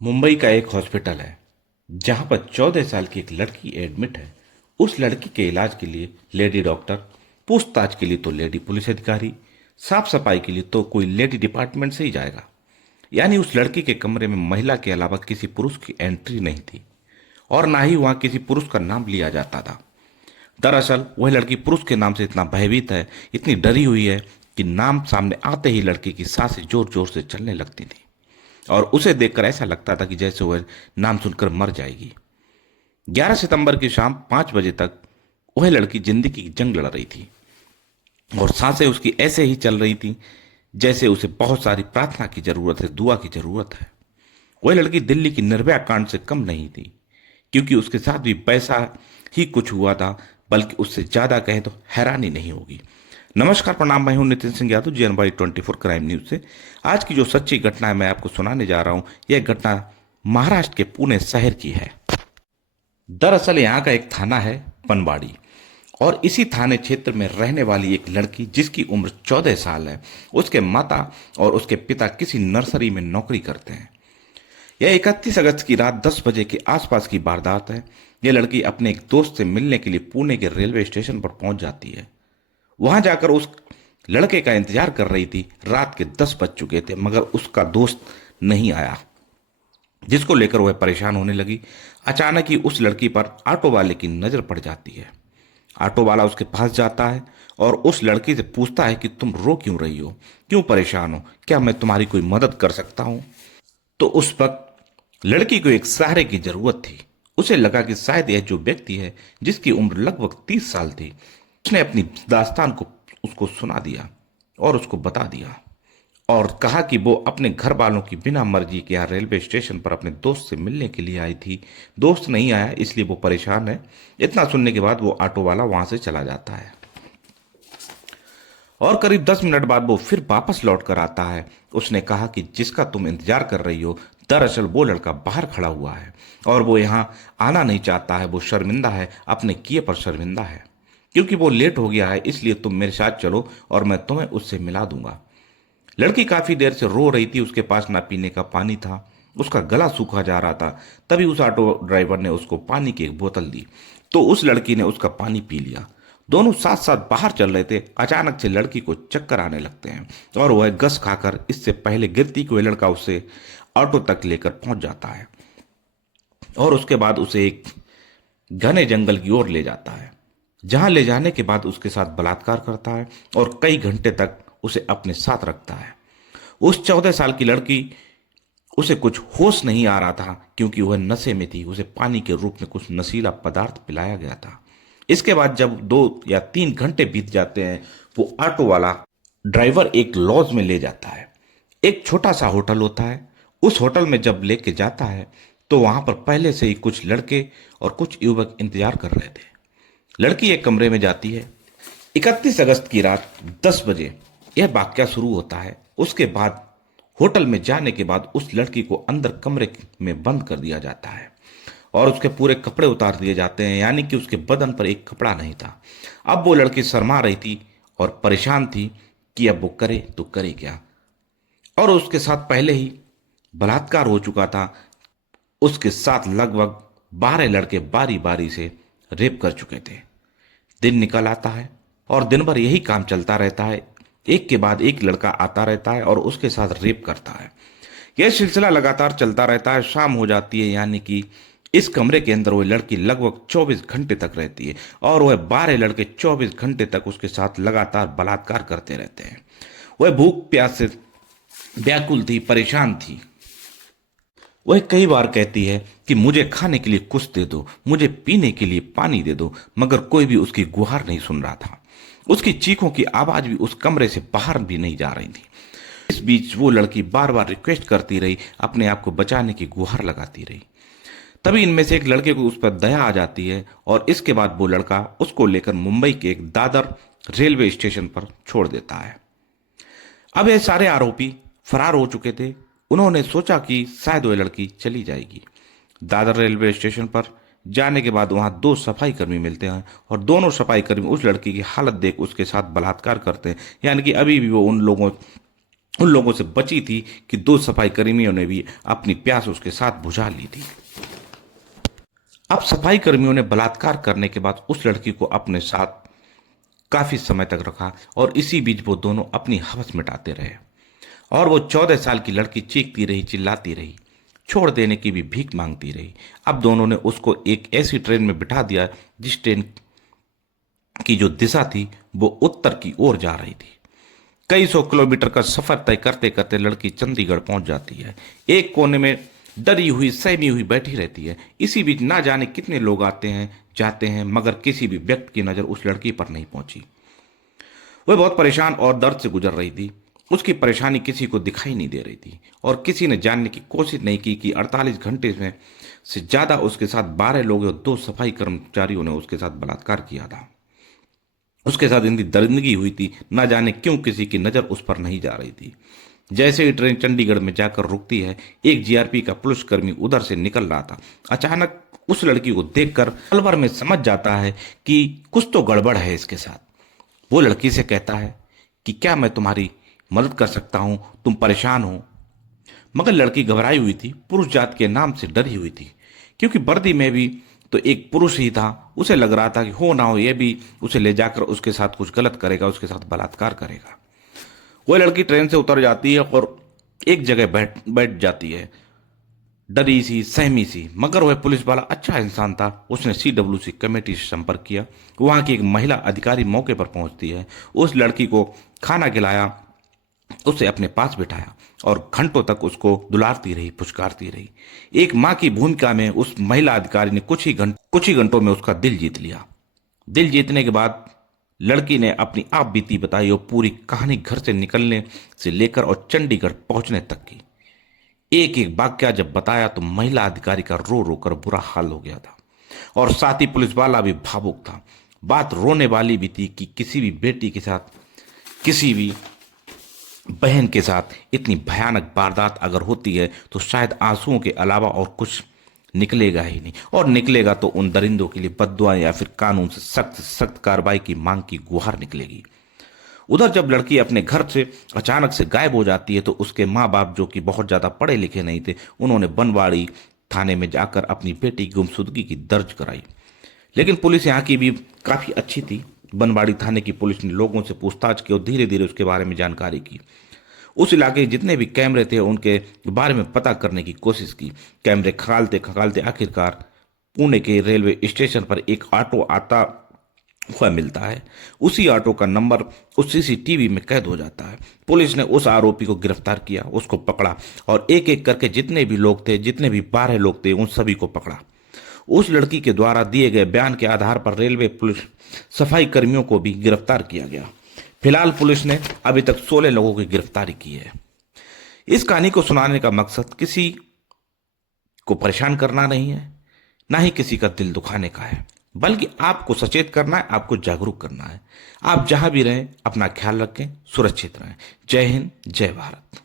मुंबई का एक हॉस्पिटल है जहां पर 14 साल की एक लड़की एडमिट है। उस लड़की के इलाज के लिए लेडी डॉक्टर, पूछताछ के लिए तो लेडी पुलिस अधिकारी, साफ सफाई के लिए तो कोई लेडी डिपार्टमेंट से ही जाएगा। यानी उस लड़की के कमरे में महिला के अलावा किसी पुरुष की एंट्री नहीं थी और ना ही वहां किसी पुरुष का नाम लिया जाता था। दरअसल वह लड़की पुरुष के नाम से इतना भयभीत है, इतनी डरी हुई है कि नाम सामने आते ही लड़की की सांसें जोर जोर से चलने लगती थी और उसे देखकर ऐसा लगता था कि जैसे वह नाम सुनकर मर जाएगी। 11 सितंबर की शाम 5 बजे तक वह लड़की जिंदगी की जंग लड़ रही थी और सांसें उसकी ऐसे ही चल रही थी जैसे उसे बहुत सारी प्रार्थना की जरूरत है, दुआ की जरूरत है। वह लड़की दिल्ली की निर्भया कांड से कम नहीं थी, क्योंकि उसके साथ भी पैसा ही कुछ हुआ था, बल्कि उससे ज्यादा कहें तो हैरानी नहीं होगी। नमस्कार, प्रणाम। मैं हूं Nitin Singh Yadav, GNY 24 crime news से। आज की जो सच्ची घटना है मैं आपको सुनाने जा रहा हूं, यह घटना महाराष्ट्र के पुणे शहर की है। दरअसल यहाँ का एक थाना है पनवाड़ी, और इसी थाने क्षेत्र में रहने वाली एक लड़की जिसकी उम्र 14 साल है, उसके माता और उसके पिता किसी नर्सरी में नौकरी करते हैं। यह 31 अगस्त की रात 10 बजे के आसपास की वारदात है। यह लड़की अपने एक दोस्त से मिलने के लिए पुणे के रेलवे स्टेशन पर पहुंच जाती है। वहां जाकर उस लड़के का इंतजार कर रही थी। रात के 10 बज चुके थे मगर उसका दोस्त नहीं आया, जिसको लेकर वह परेशान होने लगी। अचानक ही उस लड़की पर ऑटो वाले की नजर पड़ जाती है। ऑटो वाला उसके पास जाता है और उस लड़की से पूछता है कि तुम रो क्यों रही हो, क्यों परेशान हो, क्या मैं तुम्हारी कोई मदद कर सकता हूं। तो उस वक्त लड़की को एक सहारे की जरूरत थी। उसे लगा कि शायद यह जो व्यक्ति है जिसकी उम्र लगभग 30 साल थी, उसने अपनी दास्तान को उसको सुना दिया और उसको बता दिया और कहा कि वो अपने घर वालों की बिना मर्जी के यहाँ रेलवे स्टेशन पर अपने दोस्त से मिलने के लिए आई थी। दोस्त नहीं आया इसलिए वो परेशान है। इतना सुनने के बाद वो ऑटो वाला वहां से चला जाता है और करीब 10 मिनट बाद वो फिर वापस लौट कर आता है। उसने कहा कि जिसका तुम इंतजार कर रही हो, दरअसल वो लड़का बाहर खड़ा हुआ है और वो यहाँ आना नहीं चाहता है। वो शर्मिंदा है, अपने किए पर शर्मिंदा है। क्योंकि वो लेट हो गया है इसलिए तुम मेरे साथ चलो और मैं तुम्हें उससे मिला दूंगा। लड़की काफी देर से रो रही थी। उसके पास ना पीने का पानी था, उसका गला सूखा जा रहा था। तभी उस ऑटो ड्राइवर ने उसको पानी की एक बोतल दी तो उस लड़की ने उसका पानी पी लिया। दोनों साथ साथ बाहर चल रहे थे। अचानक से लड़की को चक्कर आने लगते हैं और वह गस खाकर इससे पहले गिरती हुई लड़का उसे ऑटो तक लेकर पहुंच जाता है और उसके बाद उसे एक घने जंगल की ओर ले जाता है, जहां ले जाने के बाद उसके साथ बलात्कार करता है और कई घंटे तक उसे अपने साथ रखता है। उस 14 साल की लड़की, उसे कुछ होश नहीं आ रहा था क्योंकि वह नशे में थी। उसे पानी के रूप में कुछ नशीला पदार्थ पिलाया गया था। इसके बाद जब 2 या 3 घंटे बीत जाते हैं, वो ऑटो वाला ड्राइवर एक लॉज में ले जाता है। एक छोटा सा होटल होता है। उस होटल में जब लेके जाता है तो वहां पर पहले से ही कुछ लड़के और कुछ युवक इंतजार कर रहे थे। लड़की एक कमरे में जाती है। 31 अगस्त की रात 10 बजे यह वाकया शुरू होता है। उसके बाद होटल में जाने के बाद उस लड़की को अंदर कमरे में बंद कर दिया जाता है और उसके पूरे कपड़े उतार दिए जाते हैं, यानी कि उसके बदन पर एक कपड़ा नहीं था। अब वो लड़की शर्मा रही थी और परेशान थी कि अब वो करे तो करे क्या, और उसके साथ पहले ही बलात्कार हो चुका था। उसके साथ लगभग 12 लड़के बारी बारी से रेप कर चुके थे। दिन निकल आता है और दिन भर यही काम चलता रहता है। एक के बाद एक लड़का आता रहता है और उसके साथ रेप करता है। यह सिलसिला लगातार चलता रहता है। शाम हो जाती है, यानी कि इस कमरे के अंदर वह लड़की लगभग 24 घंटे तक रहती है और वह 12 लड़के 24 घंटे तक उसके साथ लगातार बलात्कार करते रहते हैं। वह भूख प्यास से व्याकुल थी, परेशान थी। वह कई बार कहती है कि मुझे खाने के लिए कुछ दे दो, मुझे पीने के लिए पानी दे दो, मगर कोई भी उसकी गुहार नहीं सुन रहा था। उसकी चीखों की आवाज भी उस कमरे से बाहर भी नहीं जा रही थी। इस बीच वो लड़की बार बार रिक्वेस्ट करती रही, अपने आप को बचाने की गुहार लगाती रही। तभी इनमें से एक लड़के को उस पर दया आ जाती है और इसके बाद वो लड़का उसको लेकर मुंबई के एक दादर रेलवे स्टेशन पर छोड़ देता है। अब ये सारे आरोपी फरार हो चुके थे। उन्होंने सोचा कि शायद वह लड़की चली जाएगी। दादर रेलवे स्टेशन पर जाने के बाद वहां 2 सफाई कर्मी मिलते हैं और दोनों सफाई कर्मी उस लड़की की हालत देख उसके साथ बलात्कार करते हैं, यानी कि अभी भी वो उन लोगों उन लोगों से बची थी कि दो सफाई कर्मियों ने भी अपनी प्यास उसके साथ बुझा ली थी। अब सफाई कर्मियों ने बलात्कार करने के बाद उस लड़की को अपने साथ काफी समय तक रखा और इसी बीच वो दोनों अपनी हवस मिटाते रहे। और वो 14 साल की लड़की चीखती रही, चिल्लाती रही, छोड़ देने की भी भीख मांगती रही। अब दोनों ने उसको एक ऐसी ट्रेन में बिठा दिया जिस ट्रेन की जो दिशा थी वो उत्तर की ओर जा रही थी। कई सौ किलोमीटर का सफर तय करते करते लड़की चंडीगढ़ पहुंच जाती है। एक कोने में डरी हुई, सहमी हुई बैठी रहती है। इसी बीच ना जाने कितने लोग आते हैं, जाते हैं, मगर किसी भी व्यक्ति की नजर उस लड़की पर नहीं पहुंची। वह बहुत परेशान और दर्द से गुजर रही थी। उसकी परेशानी किसी को दिखाई नहीं दे रही थी और किसी ने जानने की कोशिश नहीं की कि 48 घंटे में से ज्यादा उसके साथ 12 लोग और 2 सफाई कर्मचारियों ने उसके साथ बलात्कार किया था। उसके साथ इतनी दरिंदगी हुई थी, ना जाने क्यों किसी की नजर उस पर नहीं जा रही थी। जैसे ही ट्रेन चंडीगढ़ में जाकर रुकती है, एक जीआरपी का पुलिसकर्मी उधर से निकल रहा था। अचानक उस लड़की को देखकर पल भर में समझ जाता है कि कुछ तो गड़बड़ है इसके साथ। वो लड़की से कहता है कि क्या मैं तुम्हारी मदद कर सकता हूं, तुम परेशान हो। मगर लड़की घबराई हुई थी, पुरुष जात के नाम से डरी हुई थी, क्योंकि वर्दी में भी तो एक पुरुष ही था। उसे लग रहा था कि हो ना हो ये भी उसे ले जाकर उसके साथ कुछ गलत करेगा, उसके साथ बलात्कार करेगा। वो लड़की ट्रेन से उतर जाती है और एक जगह बैठ बैठ जाती है, डरी सी, सहमी सी। मगर वह पुलिस वाला अच्छा इंसान था। उसने CWC कमेटी से संपर्क किया। वहां की एक महिला अधिकारी मौके पर पहुंचती है, उस लड़की को खाना खिलाया, उसे अपने पास बिठाया और घंटों तक उसको दुलारती रही, पुचकारती रही। एक माँ की भूमिका में उस महिला अधिकारी ने कुछ ही घंटों में उसका दिल जीत लिया। दिल जीतने के बाद लड़की ने अपनी आप बीती बताई और पूरी कहानी घर से निकलने से लेकर और चंडीगढ़ पहुंचने तक की। एक एक वाक्य जब बताया तो महिला अधिकारी का रो रो कर बुरा हाल हो गया था और साथ ही पुलिस वाला भी भावुक था। बात रोने वाली भी थी कि किसी भी बेटी के साथ, किसी भी बहन के साथ इतनी भयानक वारदात अगर होती है तो शायद आंसुओं के अलावा और कुछ निकलेगा ही नहीं, और निकलेगा तो उन दरिंदों के लिए बद्दुआएं या फिर कानून से सख्त सख्त कार्रवाई की मांग की गुहार निकलेगी। उधर जब लड़की अपने घर से अचानक से गायब हो जाती है तो उसके माँ बाप, जो कि बहुत ज्यादा पढ़े लिखे नहीं थे, उन्होंने बनवाड़ी थाने में जाकर अपनी बेटी की गुमशुदगी की दर्ज कराई। लेकिन पुलिस यहाँ की भी काफी अच्छी थी। बनवाड़ी थाने की पुलिस ने लोगों से पूछताछ की और धीरे धीरे उसके बारे में जानकारी की। उस इलाके के जितने भी कैमरे थे उनके बारे में पता करने की कोशिश की। कैमरे खंगालते खंगालते आखिरकार पुणे के रेलवे स्टेशन पर एक ऑटो आता हुआ मिलता है। उसी ऑटो का नंबर उस CCTV में कैद हो जाता है। पुलिस ने उस आरोपी को गिरफ्तार किया, उसको पकड़ा और एक एक करके जितने भी लोग थे, जितने भी 12 लोग थे, उन सभी को पकड़ा। उस लड़की के द्वारा दिए गए बयान के आधार पर रेलवे पुलिस सफाई कर्मियों को भी गिरफ्तार किया गया। फिलहाल पुलिस ने अभी तक 16 लोगों की गिरफ्तारी की है। इस कहानी को सुनाने का मकसद किसी को परेशान करना नहीं है, ना ही किसी का दिल दुखाने का है, बल्कि आपको सचेत करना है, आपको जागरूक करना है। आप जहां भी रहें अपना ख्याल रखें, सुरक्षित रहें। जय हिंद, जय भारत।